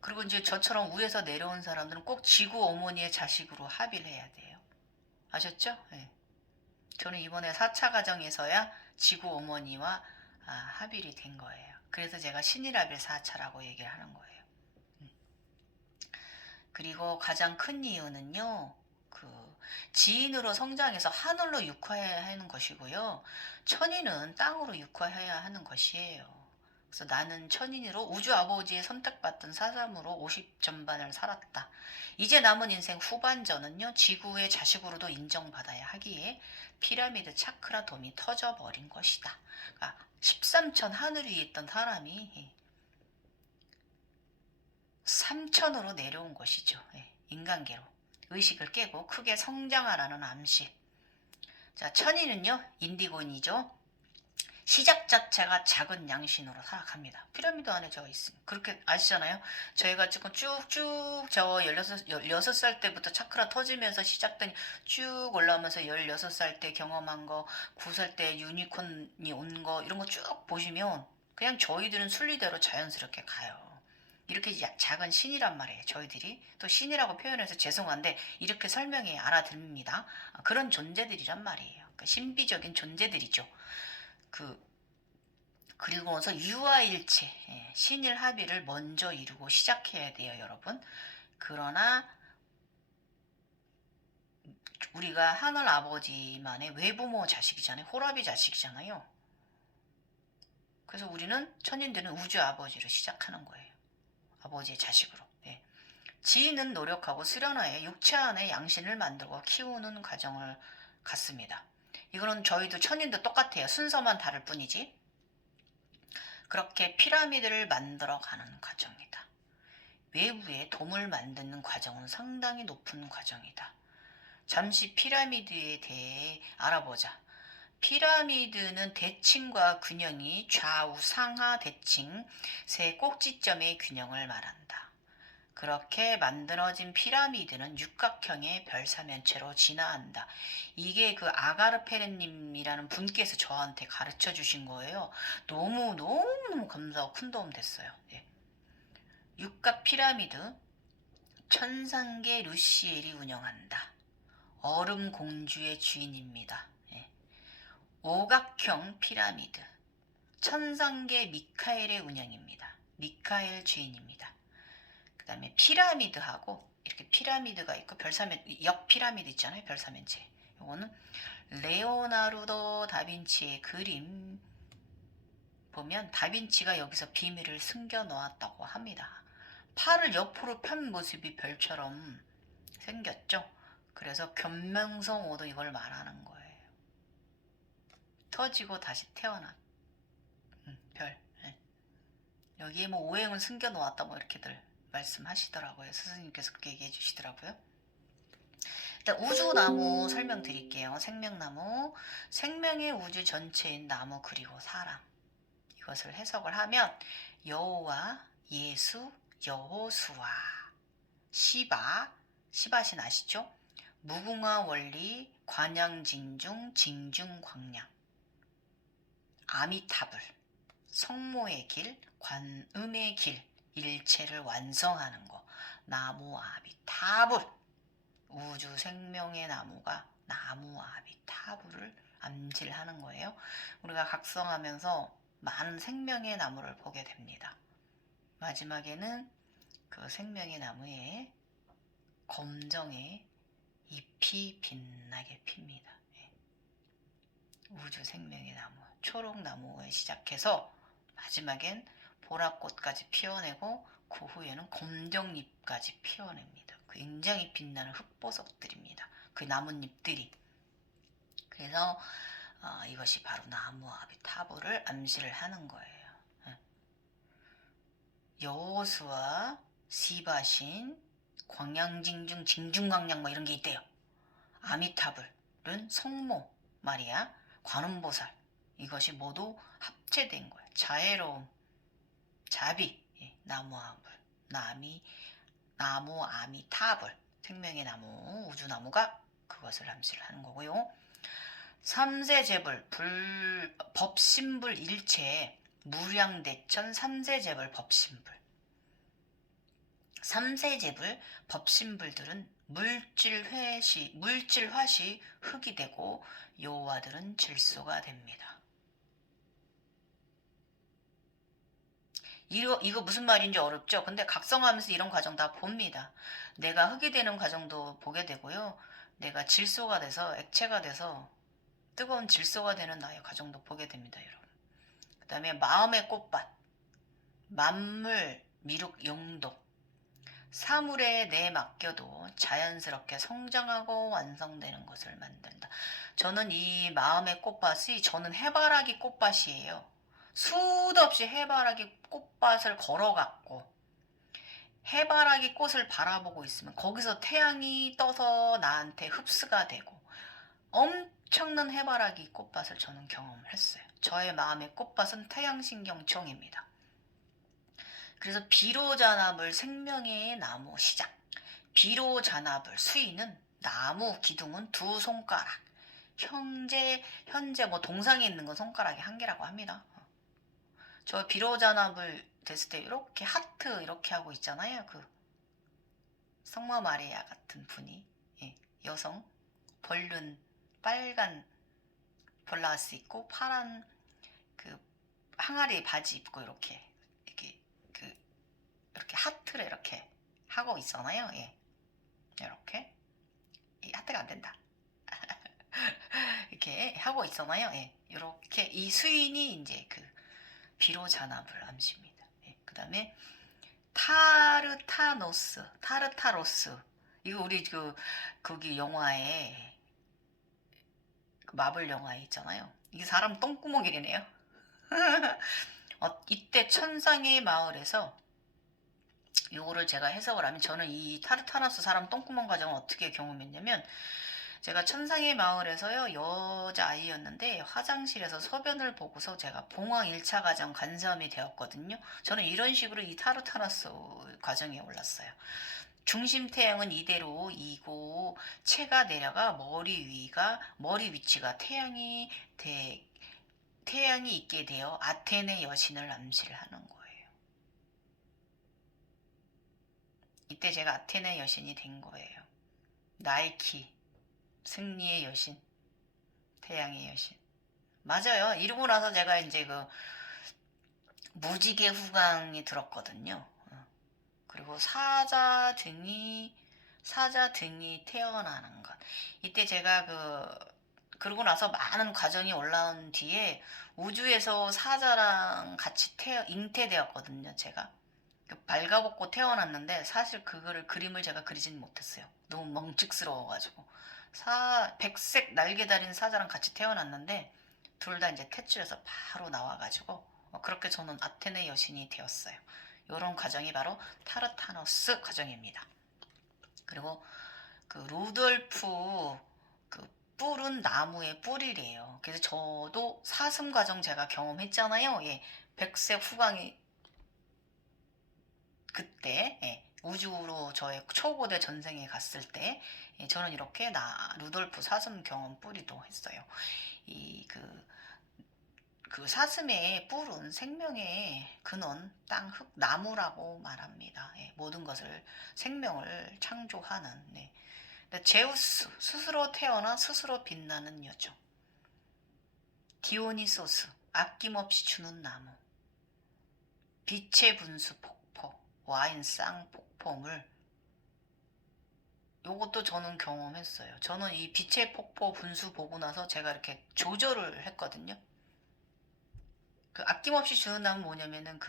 그리고 이제 저처럼 위에서 내려온 사람들은 꼭 지구 어머니의 자식으로 합의를 해야 돼요. 아셨죠? 네. 저는 이번에 4차 가정에서야 지구 어머니와 합의를 된 거예요. 그래서 제가 신일합일 4차라고 얘기를 하는 거예요. 그리고 가장 큰 이유는요. 지인으로 성장해서 하늘로 육화해야 하는 것이고요. 천인은 땅으로 육화해야 하는 것이에요. 그래서 나는 천인으로 우주 아버지의 선택받던 사람으로 50전반을 살았다. 이제 남은 인생 후반전은요. 지구의 자식으로도 인정받아야 하기에 피라미드 차크라 돔이 터져버린 것이다. 그러니까 13천 하늘 위에 있던 사람이 3천으로 내려온 것이죠. 인간계로. 의식을 깨고 크게 성장하라는 암시. 자, 천인은요, 인디고인이죠. 시작 자체가 작은 양신으로 살아갑니다. 피라미드 안에 저 있습니다. 그렇게 아시잖아요? 저희가 지금 쭉쭉 저 16살 때부터 차크라 터지면서 시작된 쭉 올라오면서 16살 때 경험한 거, 9살 때 유니콘이 온 거, 이런 거 쭉 보시면 그냥 저희들은 순리대로 자연스럽게 가요. 이렇게 작은 신이란 말이에요. 저희들이 또 신이라고 표현해서 죄송한데 이렇게 설명이 알아듭니다. 그런 존재들이란 말이에요. 그러니까 신비적인 존재들이죠. 그리고 나서 유아일체, 신일 합의를 먼저 이루고 시작해야 돼요, 여러분. 그러나 우리가 하늘 아버지만의 외부모 자식이잖아요. 호라비 자식이잖아요. 그래서 우리는 천인들은 우주 아버지로 시작하는 거예요. 아버지의 자식으로. 지인은 노력하고 수련하에 육체 안에 양신을 만들고 키우는 과정을 갖습니다. 이거는 저희도 천인도 똑같아요. 순서만 다를 뿐이지. 그렇게 피라미드를 만들어가는 과정이다. 외부에 돔을 만드는 과정은 상당히 높은 과정이다. 잠시 피라미드에 대해 알아보자. 피라미드는 대칭과 균형이 좌우 상하 대칭 세 꼭지점의 균형을 말한다. 그렇게 만들어진 피라미드는 육각형의 별사면체로 진화한다. 이게 그 아가르페르님이라는 분께서 저한테 가르쳐 주신 거예요. 너무 감사하고 큰 도움 됐어요. 육각 피라미드 천상계 루시엘이 운영한다. 얼음 공주의 주인입니다. 오각형 피라미드 천상계 미카엘의 운영입니다. 미카엘 주인입니다. 그 다음에 피라미드하고 이렇게 피라미드가 있고 별사면 역 피라미드 있잖아요. 별사면체. 요거는 레오나르도 다빈치의 그림 보면 다빈치가 여기서 비밀을 숨겨 놓았다고 합니다. 팔을 옆으로 편 모습이 별처럼 생겼죠. 그래서 견명성오도 이걸 말하는 거예요. 터지고 다시 태어난 별. 여기에 뭐 오행을 숨겨 놓았다 뭐 이렇게들 말씀하시더라고요. 스승님께서 그렇게 얘기해 주시더라고요. 일단 우주나무 설명드릴게요. 생명나무. 생명의 우주 전체인 나무 그리고 사람. 이것을 해석을 하면 여호와, 예수, 여호수아, 시바신 아시죠? 무궁화 원리, 관양징중, 징중광양, 아미타불, 성모의 길, 관음의 길, 일체를 완성하는 거. 나무 아미타불. 우주 생명의 나무가 나무 아미타불을 암질하는 거예요. 우리가 각성하면서 많은 생명의 나무를 보게 됩니다. 마지막에는 그 생명의 나무에 검정의 잎이 빛나게 핍니다. 우주 생명의 나무, 초록나무에 시작해서 마지막엔 보라꽃까지 피어내고 그 후에는 검정잎까지 피어냅니다. 굉장히 빛나는 흑보석들입니다. 그 나뭇잎들이. 그래서 이것이 바로 나무 아비타불을 암시를 하는 거예요. 여호수아, 시바신, 광양징중, 징중광양 뭐 이런 게 있대요. 아미타불은 성모 마리아, 관음보살 이것이 모두 합체된 거예요. 자애로움, 자비, 나무아불, 나무 아미타불, 생명의 나무, 우주나무가 그것을 암시를 하는 거고요. 삼세제불, 법신불 일체, 무량대천 삼세제불 법신불. 삼세제불, 법신불들은 물질화시 흙이 되고 요화들은 질소가 됩니다. 이거 무슨 말인지 어렵죠? 근데 각성하면서 이런 과정 다 봅니다. 내가 흙이 되는 과정도 보게 되고요. 내가 질소가 돼서 액체가 돼서 뜨거운 질소가 되는 나의 과정도 보게 됩니다, 여러분. 그 다음에 마음의 꽃밭, 만물, 미륵, 영도. 사물에 내 맡겨도 자연스럽게 성장하고 완성되는 것을 만든다. 저는 이 마음의 꽃밭이 저는 해바라기 꽃밭이에요. 수도 없이 해바라기 꽃밭을 걸어갔고 해바라기 꽃을 바라보고 있으면 거기서 태양이 떠서 나한테 흡수가 되고 엄청난 해바라기 꽃밭을 저는 경험을 했어요. 저의 마음의 꽃밭은 태양신경총입니다. 그래서 비로자나불 생명의 나무 시작. 비로자나불 수위는 나무 기둥은 두 손가락. 현재 뭐 동상에 있는 건 손가락이 한 개라고 합니다. 저 비로자나불 됐을 때 이렇게 하트 이렇게 하고 있잖아요. 그 성모 마리아 같은 분이 여성 벌룬 빨간 블라우스 입고 파란 그 항아리 바지 입고 이렇게 이렇게 하트를 이렇게 하고 있잖아요. 이렇게 이 하트가 안 된다. 이렇게 하고 있잖아요. 이렇게 이 수인이 이제 그 비로자나불 암시입니다. 그 다음에 타르타로스. 이거 우리 거기 영화에 그 마블 영화에 있잖아요. 이게 사람 똥구멍이래네요. 이때 천상의 마을에서 요거를 제가 해석을 하면 저는 이 타르타노스 사람 똥구멍 과정을 어떻게 경험했냐면 제가 천상의 마을에서요 여자아이였는데 화장실에서 소변을 보고서 제가 봉황 1차 과정 간섭이 되었거든요. 저는 이런 식으로 이 타르타노스 과정에 올랐어요. 중심 태양은 이대로 이고 체가 내려가 머리 위치가 태양이 있게 되어 아테네 여신을 암시를 하는 거예요. 이때 제가 아테네 여신이 된 거예요. 나이키, 승리의 여신, 태양의 여신. 맞아요. 이러고 나서 제가 이제 그 무지개 후광이 들었거든요. 그리고 사자 등이 태어나는 것. 이때 제가 그러고 나서 많은 과정이 올라온 뒤에 우주에서 사자랑 같이 잉태되었거든요, 제가. 발가벗고 태어났는데 사실 그림을 제가 그리진 못했어요. 너무 멍측스러워가지고 백색 날개 달린 사자랑 같이 태어났는데 둘 다 이제 탯줄에서 바로 나와가지고 그렇게 저는 아테네 여신이 되었어요. 이런 과정이 바로 타르타노스 과정입니다. 그리고 그 루돌프 그 뿔은 나무의 뿌리래요. 그래서 저도 사슴 과정 제가 경험했잖아요. 백색 후광이 그때 우주로 저의 초고대 전생에 갔을 때 저는 이렇게 루돌프 사슴 경험 뿌리도 했어요. 그 사슴의 뿔은 생명의 근원, 땅, 흙, 나무라고 말합니다. 모든 것을 생명을 창조하는. 제우스 스스로 태어나 스스로 빛나는 여정. 디오니소스 아낌없이 주는 나무. 빛의 분수 폭포, 와인 쌍폭포물. 요것도 저는 경험했어요. 저는 이 빛의 폭포 분수 보고 나서 제가 이렇게 조절을 했거든요. 그 아낌없이 주는 나무 뭐냐면은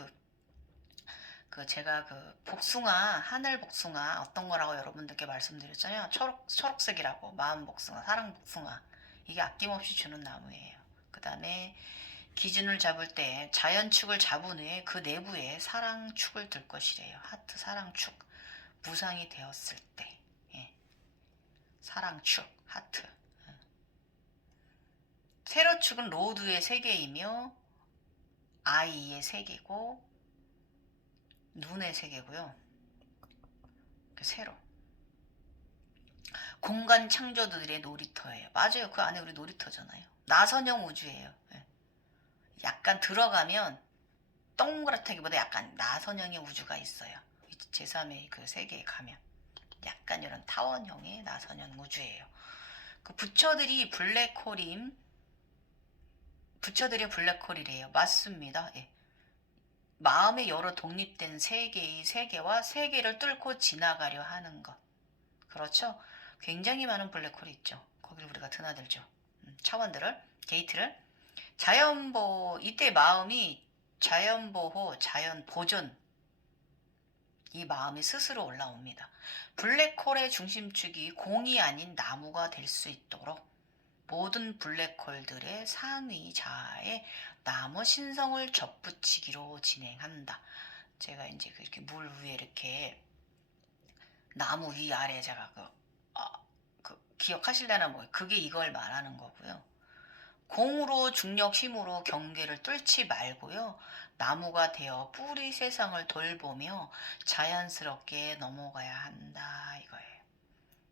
제가 복숭아, 하늘 복숭아 어떤 거라고 여러분들께 말씀드렸잖아요. 초록색이라고 마음 복숭아, 사랑 복숭아. 이게 아낌없이 주는 나무예요. 그 다음에 기준을 잡을 때 자연축을 잡은 후에 그 내부에 사랑축을 들 것이래요. 하트 사랑축. 무상이 되었을 때. 예. 사랑축 하트. 세로축은 로드의 3개이며 아이의 3개고 눈의 3개고요. 세로. 공간 창조들의 놀이터예요. 맞아요. 그 안에 우리 놀이터잖아요. 나선형 우주예요. 예. 약간 들어가면 동그랗다기보다 약간 나선형의 우주가 있어요. 제3의 그 세계에 가면 약간 이런 타원형의 나선형 우주예요. 그 부처들이 부처들의 블랙홀이래요. 맞습니다. 예. 마음의 여러 독립된 세계의 세계와 세계를 뚫고 지나가려 하는 것. 그렇죠? 굉장히 많은 블랙홀이 있죠. 거기를 우리가 드나들죠. 차원들을, 게이트를. 이때 마음이 자연보호, 자연보존, 이 마음이 스스로 올라옵니다. 블랙홀의 중심축이 공이 아닌 나무가 될 수 있도록 모든 블랙홀들의 상위 자아에 나무 신성을 접붙이기로 진행한다. 제가 이제 이렇게 물 위에 이렇게 나무 위 아래 제가 기억하실려나 뭐 그게 이걸 말하는 거고요. 공으로 중력 힘으로 경계를 뚫지 말고요. 나무가 되어 뿌리 세상을 돌보며 자연스럽게 넘어가야 한다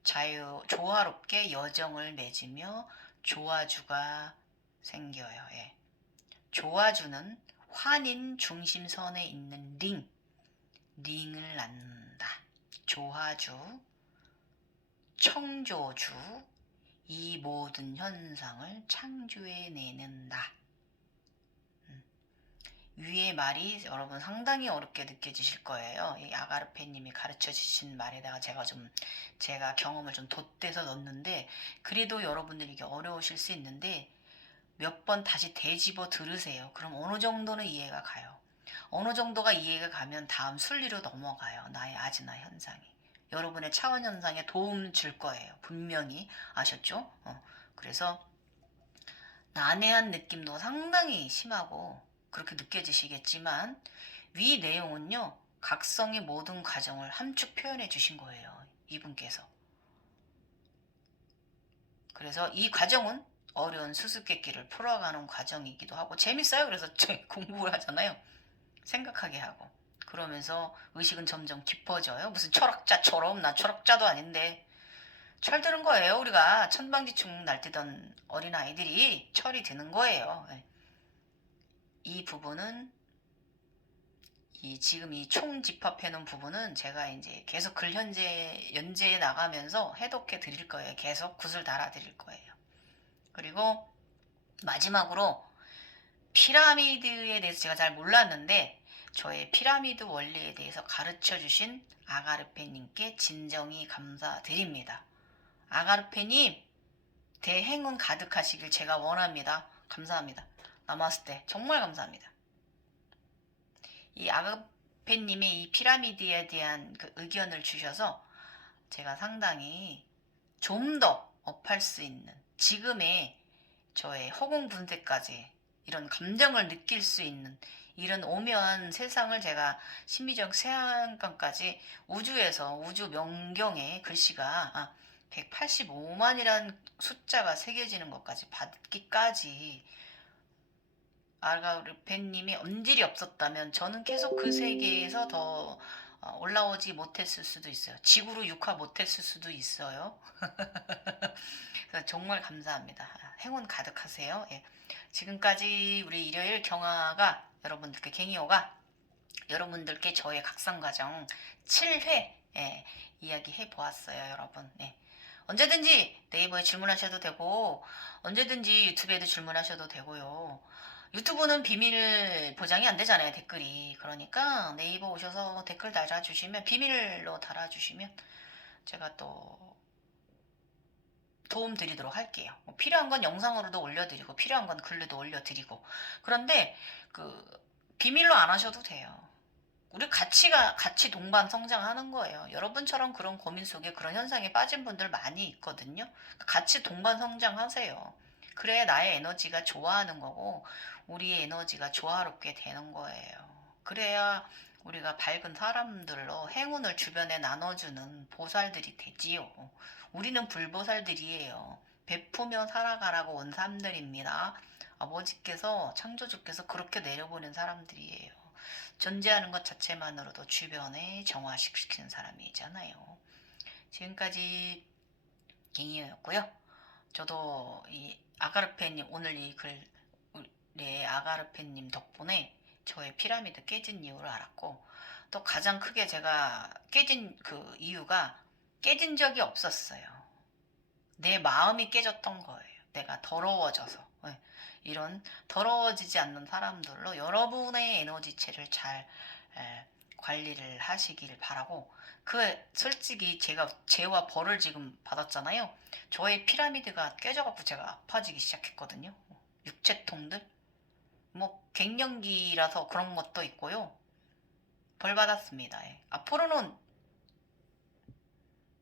이거예요. 조화롭게 여정을 맺으며 조화주가 생겨요. 예. 조화주는 환인 중심선에 있는 링을 낳는다. 조화주, 청조주, 이 모든 현상을 창조해내는다. 위의 말이 여러분 상당히 어렵게 느껴지실 거예요. 이 아가르페님이 가르쳐 주신 말에다가 제가 경험을 좀 덧대서 넣었는데, 그래도 여러분들이 이게 어려우실 수 있는데, 몇 번 다시 되짚어 들으세요. 그럼 어느 정도는 이해가 가요. 어느 정도가 이해가 가면 다음 순리로 넘어가요. 나의 아지나 현상이. 여러분의 차원 현상에 도움 줄 거예요. 분명히. 아셨죠? 그래서 난해한 느낌도 상당히 심하고 그렇게 느껴지시겠지만, 위 내용은요, 각성의 모든 과정을 함축 표현해 주신 거예요. 이분께서. 그래서 이 과정은 어려운 수수께끼를 풀어가는 과정이기도 하고 재밌어요. 그래서 공부를 하잖아요. 생각하게 하고. 그러면서 의식은 점점 깊어져요. 무슨 철학자처럼. 나 철학자도 아닌데. 철드는 거예요. 우리가 천방지축 날뛰던 어린아이들이 철이 드는 거예요. 이 부분은 지금 이 총 집합해 놓은 부분은 제가 이제 계속 연재해 나가면서 해독해 드릴 거예요. 계속 굿을 달아 드릴 거예요. 그리고 마지막으로 피라미드에 대해서 제가 잘 몰랐는데 저의 피라미드 원리에 대해서 가르쳐 주신 아가르페님께 진정히 감사드립니다. 아가르페님, 대행운 가득하시길 제가 원합니다. 감사합니다. 나마스테. 정말 감사합니다. 이 아가페님의 이 피라미드에 대한 그 의견을 주셔서 제가 상당히 좀 더 업할 수 있는 지금의 저의 허공 분쇄까지 이런 감정을 느낄 수 있는 이런 오묘한 세상을 제가 심리적 세안감까지 우주 명경에 글씨가 185만이란 숫자가 새겨지는 것까지 받기까지 아가르페님이 엄질이 없었다면 저는 계속 그 세계에서 더 올라오지 못했을 수도 있어요. 지구로 육화 못했을 수도 있어요. 그래서 정말 감사합니다. 행운 가득하세요. 예. 지금까지 우리 일요일 경화가 여러분들께 갱이호가 여러분들께 저의 각성과정 7회 이야기해 보았어요. 여러분. 예. 언제든지 네이버에 질문하셔도 되고 언제든지 유튜브에도 질문하셔도 되고요. 유튜브는 비밀 보장이 안 되잖아요. 댓글이. 그러니까 네이버 오셔서 댓글 달아주시면 비밀로 달아주시면 제가 또 도움 드리도록 할게요. 뭐 필요한 건 영상으로도 올려드리고 필요한 건 글로도 올려드리고. 그런데 비밀로 안 하셔도 돼요. 우리 같이 동반 성장하는 거예요. 여러분처럼 그런 고민 속에 그런 현상에 빠진 분들 많이 있거든요. 같이 동반 성장하세요. 그래야 나의 에너지가 좋아하는 거고 우리의 에너지가 조화롭게 되는 거예요. 그래야 우리가 밝은 사람들로 행운을 주변에 나눠주는 보살들이 되지요. 우리는 불보살들이에요. 베푸며 살아가라고 온 사람들입니다. 아버지께서, 창조주께서 그렇게 내려보낸 사람들이에요. 존재하는 것 자체만으로도 주변에 정화시키는 사람이잖아요. 지금까지 갱이였고요. 저도 이 아가르페님, 오늘 이 글의 아가르페님 덕분에 저의 피라미드 깨진 이유를 알았고, 또 가장 크게 제가 깨진 그 이유가 깨진 적이 없었어요. 내 마음이 깨졌던 거예요. 내가 더러워져서. 네. 이런 더러워지지 않는 사람들로 여러분의 에너지체를 잘 관리를 하시길 바라고, 그 솔직히 제가 죄와 벌을 지금 받았잖아요. 저의 피라미드가 깨져갖고 제가 아파지기 시작했거든요. 육체통들 뭐 갱년기라서 그런 것도 있고요. 벌 받았습니다. 예. 앞으로는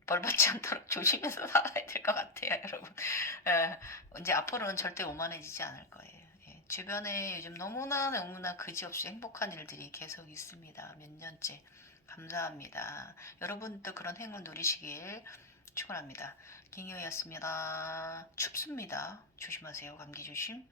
벌 받지 않도록 조심해서 살아야 될 것 같아요, 여러분. 예, 이제 앞으로는 절대 오만해지지 않을 거예요. 예, 주변에 요즘 너무나 그지없이 행복한 일들이 계속 있습니다. 몇 년째. 감사합니다. 여러분도 그런 행운 누리시길 축원합니다. 김희영이었습니다. 춥습니다. 조심하세요. 감기 조심.